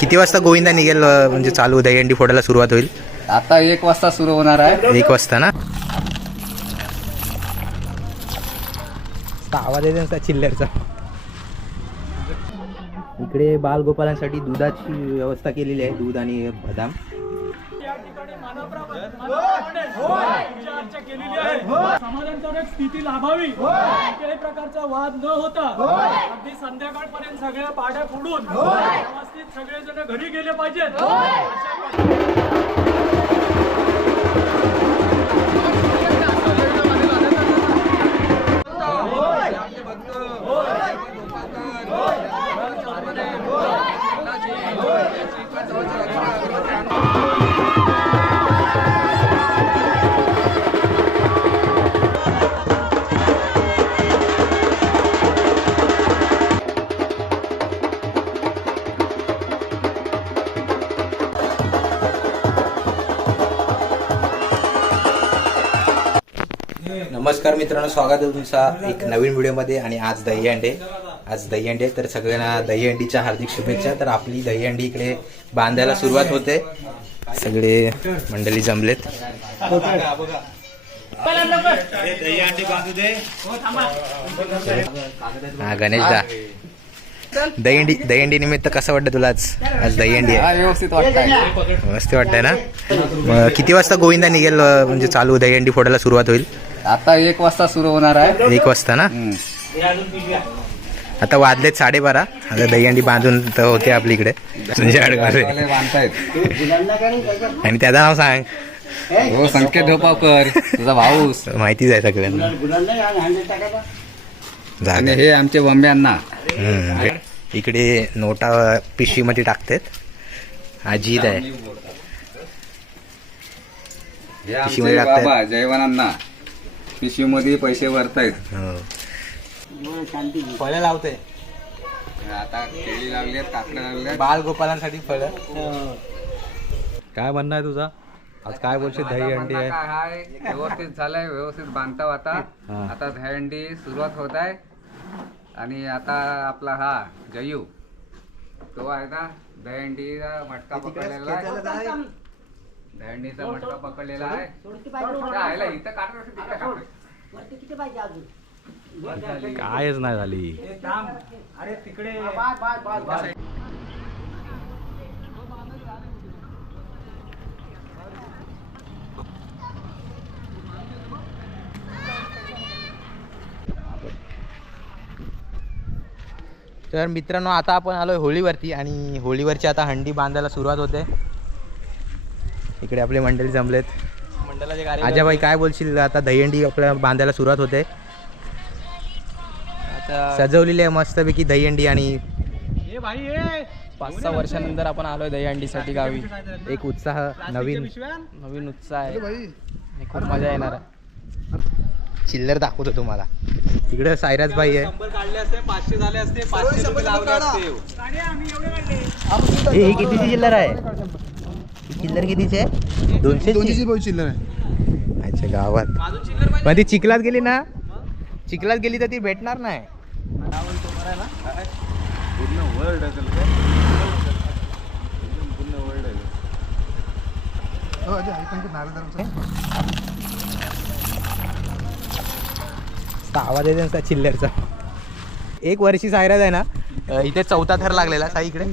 किती वाजता गोविंदा निघेल म्हणजे चालू दहीहंडी फोडायला सुरुवात होईल? आता एक वाजता सुरू होणार आहे. एक वाजता ना? आवाज येते ना चिल्लरचा. इकडे बालगोपालांसाठी दुधाची व्यवस्था केलेली आहे दूध आणि बदाम. समाधानकारक स्थिती लाभावी. कुठल्याही प्रकारचा वाद न होता अगदी संध्याकाळपर्यंत सगळ्या पाड्या फोडून व्यवस्थित सगळेजण घरी गेले पाहिजेत. नमस्कार मित्रांनो स्वागत आहे तुमचा एक नवीन व्हिडिओमध्ये आणि आज दहीहंडी आज दहीहंडी आहे तर सगळ्यांना दहीहंडीच्या हार्दिक शुभेच्छा. तर आपली दहीहंडी इकडे बांधायला सुरुवात होते. सगळे मंडळी जमलेत. हा गणेश दा. दहीहंडी दहीहंडी निमित्त कसं वाटतं तुला आज? आज दहीहंडी आहे. व्यवस्थित वाटतंय मस्त वाटतंय ना? मग किती वाजता गोविंदा निघेल म्हणजे चालू दहीहंडी फोडायला सुरुवात होईल? आता एक वाजता सुरू होणार आहे. एक वाजता ना? हम्म. आता वाजलेत साडेबारा. आता दहीहंडी बांधून तर होते आपली इकडे. संजय वाले बांधतायत. आणि त्याचं नाव सांग. हो संकेत ढोपावकर. तुझा भाऊस. माहितीच आहे सगळ्यांना. आणि जागा हे आमचे हम्म. इकडे नोटा पिशवी मध्ये टाकतात अजित आहे. हे पिशवीमध्ये आमचे. बाबा जयवानांना पिशवीमध्ये पैसे भरतायत. हो. फळं लावते आता केळी काकडे लागलेत बाल गोपालांसाठी फळं. काय म्हणणं आहे तुझा? आज काय बोलशील? दही अंडी आहे. हाय व्यवस्थित झालंय व्यवस्थित बांधताव आता. हा. आता दहीहंडी सुरुवात होत आहे. आणि आता आपला हा जयू. तो आहे ना दहीहंडीचा मटका पकडलेला आहे. दहीहंडीचा मटका पकडलेला आहे. आईला इथं काढत असेल तिकडे काढत. कायच नाही झाली. तर मित्रांनो आता आपण आलोय होळीवरती आणि होळीवरची आता हंडी बांधायला सुरुवात होते. इकडे आपले मंडळी जमलेत. आजाबाई काय बोलशील? आता दहीहंडी आपल्या बांधायला सुरुवात होते. सजवलेली आहे मस्तपैकी दहीहंडी आणि पाच सहा वर्षानंतर आपण आलोय दहीहंडीसाठी गावी. एक उत्साह नवीन. नवीन उत्साह आहे. आणि खूप मजा येणार आहे. चिल्लर दाखवतो तुम्हाला. इकडे सायराज भाई आहे. हे हे कितीची चिल्लर आहे? ही चिल्लर कितीची आहे? दोनशे चिल्लर आहे. अच्छा गावात. पण ती चिखलात गेली ना? चिखलात गेली तर ती भेटणार नाही. नुसता आवाज येते नुसता चिल्लरचा? एक वर्षी सायराज आहे ना? इथे चौथा थर लागलेला. साई इकडे.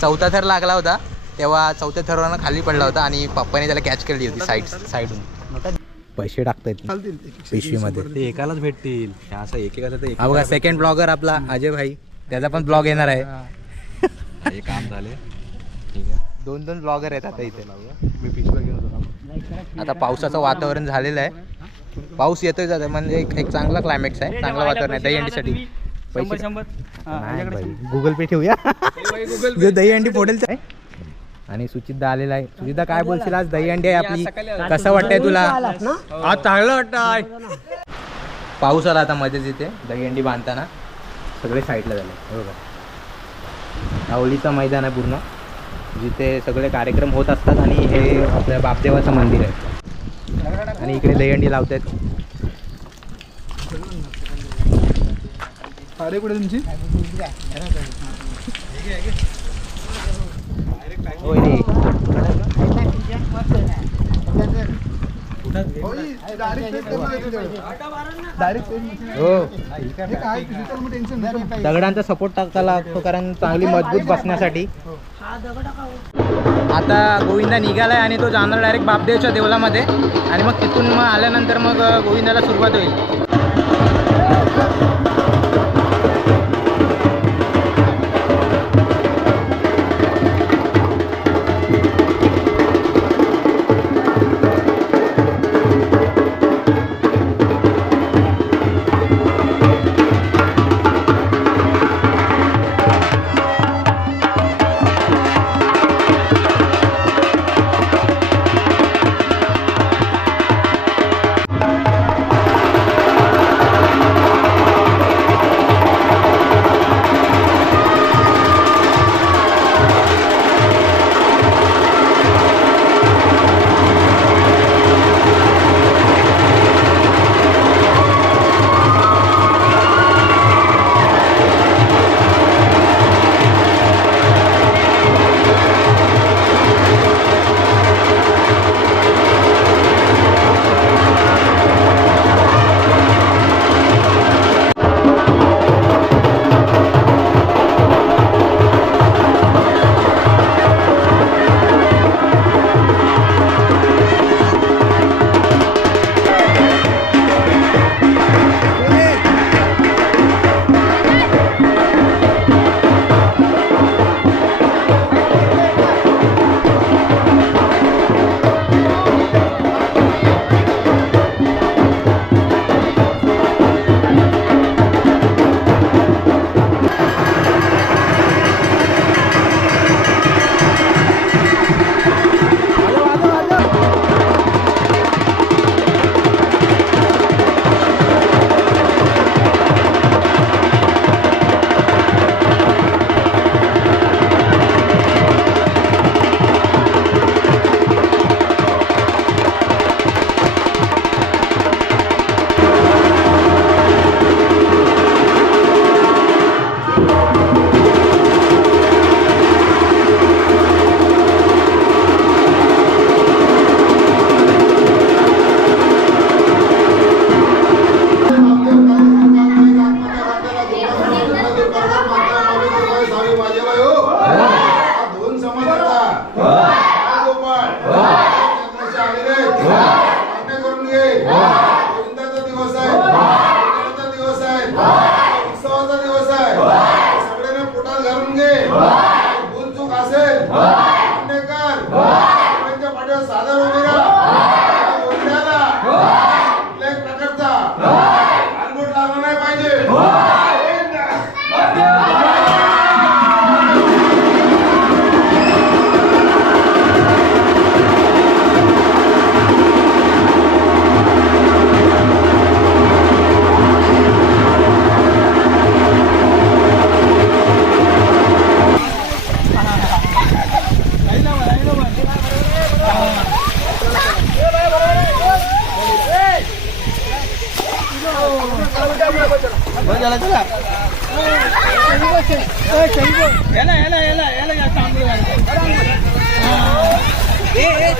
चौथा थर लागला होता. तेव्हा चौथ्या थरावरनं खाली पडला होता आणि पप्पाने त्याला कॅच केली होती साईड साईडून पैसे टाकतायत. पिशवीमध्ये. ते एकालाच भेटतील. असं एकेकाला हा बघा सेकंड ब्लॉगर आपला अजय भाई. त्याचा पण ब्लॉग येणार आहे. हे. काम झाले ठीक आहे. दोन दोन ब्लॉगर आहेत आता इथे. मी पिशव्या घेऊन आता पावसाचं वातावरण झालेलं आहे. पाऊस येतोय जात म्हणजे एक एक चांगला क्लायमॅक्स आहे. चांगलं वातावरण आहे दहीहंडीसाठी. गुगल पे ठेवूया. दहीहंडी फोडेल आहे आणि सुचितदा आलेला आहे. सुचितदा काय बोलशील आज? दहीहंडी आहे आपली. कसं वाटतंय तुला? आज चांगलं वाटतं पाऊस आला आता मध्येच इथे. दहीहंडी बांधताना. सगळे साईडला झाले. हे बघा आवलीचं मैदान आहे पूर्ण. जिथे सगळे कार्यक्रम होत असतात आणि हे आपल्या बापदेवाचं मंदिर आहे. आणि इकडे दहीहंडी लावत आहेत होय रे हो. दगडांचा सपोर्ट टाकायला लागतो कारण चांगली मजबूत बसण्यासाठी. आता गोविंदा निघालाय आणि तो जाणार डायरेक्ट बापदेवच्या देवलामध्ये आणि मग तिथून मग आल्यानंतर मग गोविंदाला सुरुवात होईल. सगळ्यांच्या पाठीवर सादर उभे चला चला ஏல ஏல ஏல ஏல சாம்பல் ஏ ஏ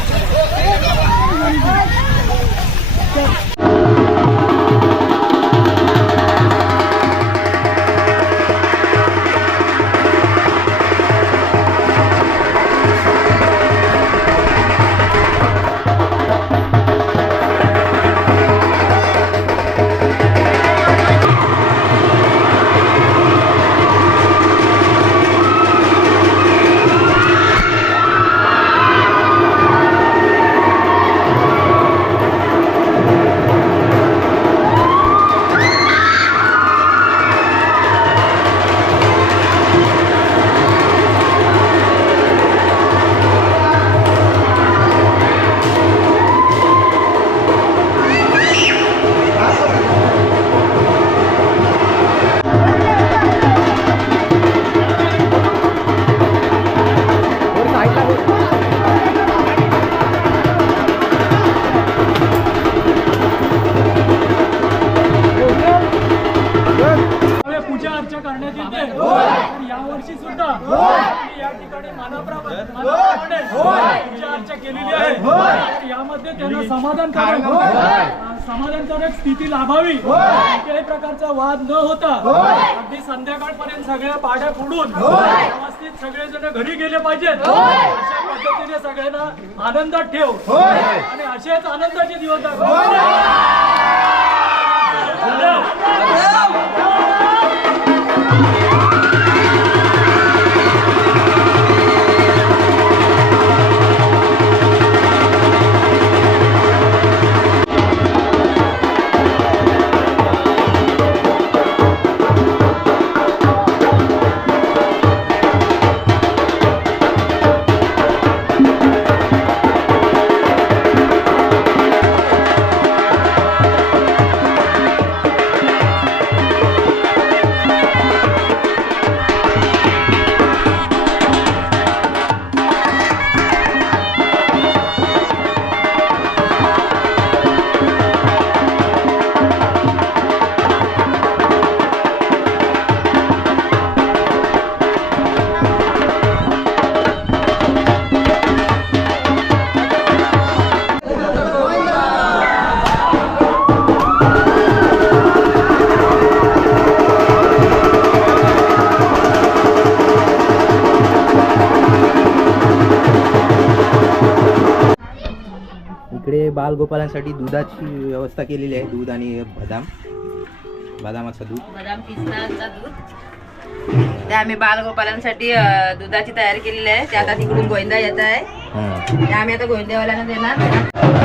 लाभावी. कोणत्याही प्रकारचा वाद न होता अगदी संध्याकाळपर्यंत सगळ्या पाड्या फोडून व्यवस्थित सगळेजण घरी गेले पाहिजेत. अशा पद्धतीने सगळ्यांना आनंदात ठेव. आणि असेच आनंदाचे दिवस दाखव. इकडे बालगोपालांसाठी दुधाची व्यवस्था केलेली आहे दूध आणि बदाम. बदामाचं दूध. बदाम दूध. ते आम्ही बालगोपालांसाठी दुधाची तयारी केलेली आहे. ते आता तिकडून गोविंदा येत आहे. ते आम्ही आता गोविंदेवाल्यांना देणार.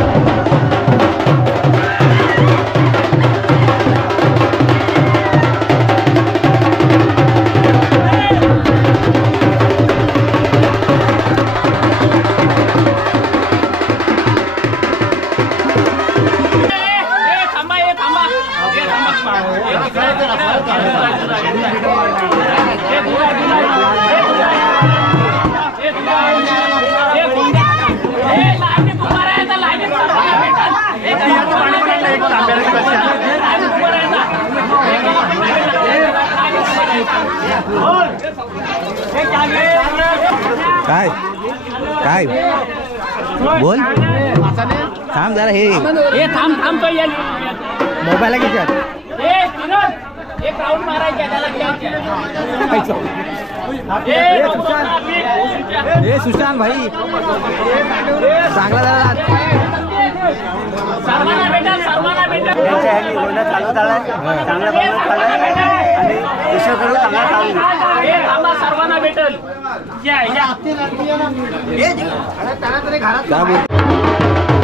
काय? काय? बोल. थांब जरा हे. हे थांब थांब तो येईल मोबाईल आहे किती ए विनोद एक राऊंड मारायचा त्याला घ्यायचा ए हे सुशांत भाई चांगला सर्वांना भेटा सर्वांना भेटल. या या. काय बोल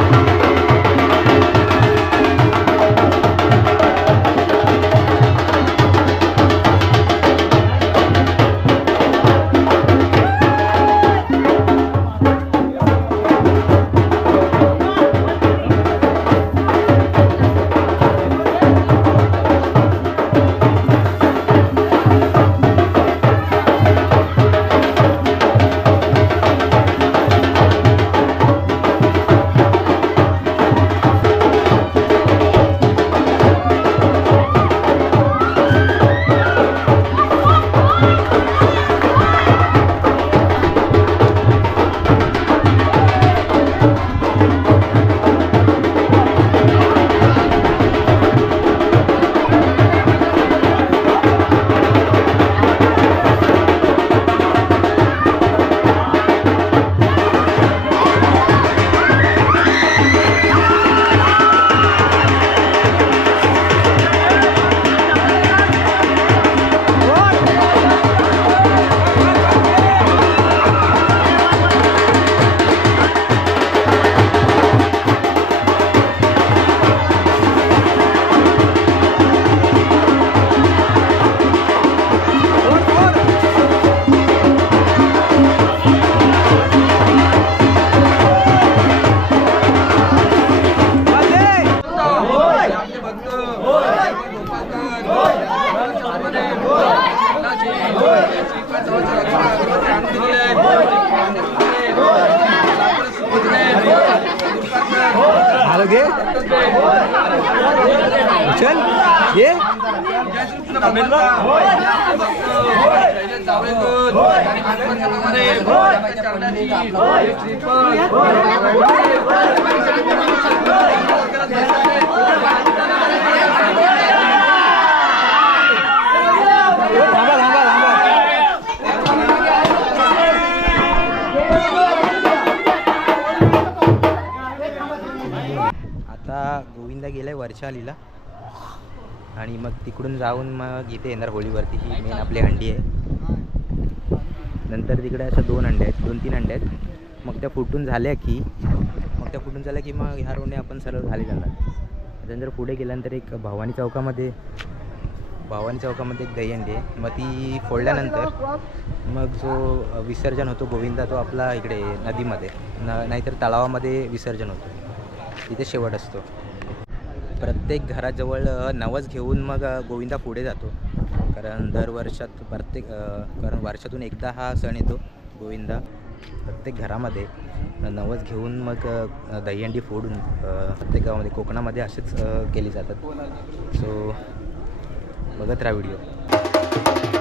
गोविंदा गेलाय आणि मग तिकडून जाऊन मग इथे येणार होळीवरती. ही मेन आपली हंडी आहे. नंतर तिकडे अशा दोन अंड्या आहेत. दोन तीन अंड्या आहेत. मग त्या फुटून झाल्या की मग त्या फुटून झाल्या की मग ह्या रोडने आपण सरळ खाली जाणार. त्यानंतर पुढे गेल्यानंतर एक भवानी चौकामध्ये भवानी चौकामध्ये एक दहीहंडी आहे. मग ती फोडल्यानंतर मग जो विसर्जन होतो गोविंदा तो आपला इकडे नदीमध्ये न नाहीतर तलावामध्ये विसर्जन होतो. तिथे शेवट असतो. प्रत्येक घराजवळ नवस घेऊन मग गोविंदा पुढे जातो. कारण दर वर्षात प्रत्येक कारण वर्षातून एकदा हा सण येतो गोविंदा. प्रत्येक घरामध्ये नवस घेऊन मग दहीहंडी फोडून प्रत्येक गावामध्ये कोकणामध्ये असेच केली जातात. सो बघत राहा व्हिडिओ.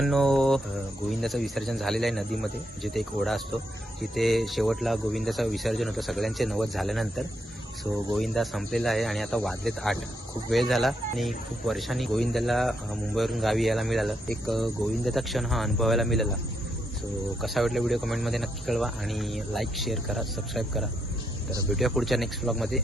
मित्रांनो गोविंदाचं विसर्जन झालेलं आहे नदीमध्ये जिथे एक ओढा असतो. तिथे शेवटला गोविंदाचं विसर्जन होतं सगळ्यांचे नवद झाल्यानंतर. सो गोविंदा संपलेला आहे आणि आता वाजलेत आठ. खूप वेळ झाला आणि खूप वर्षांनी गोविंदाला मुंबईवरून गावी यायला मिळालं. एक गोविंदाचा क्षण हा अनुभवायला मिळाला. सो कसा वाटला व्हिडिओ कमेंटमध्ये नक्की कळवा आणि लाईक शेअर करा सबस्क्राईब करा. तर भेटूया पुढच्या नेक्स्ट ब्लॉगमध्ये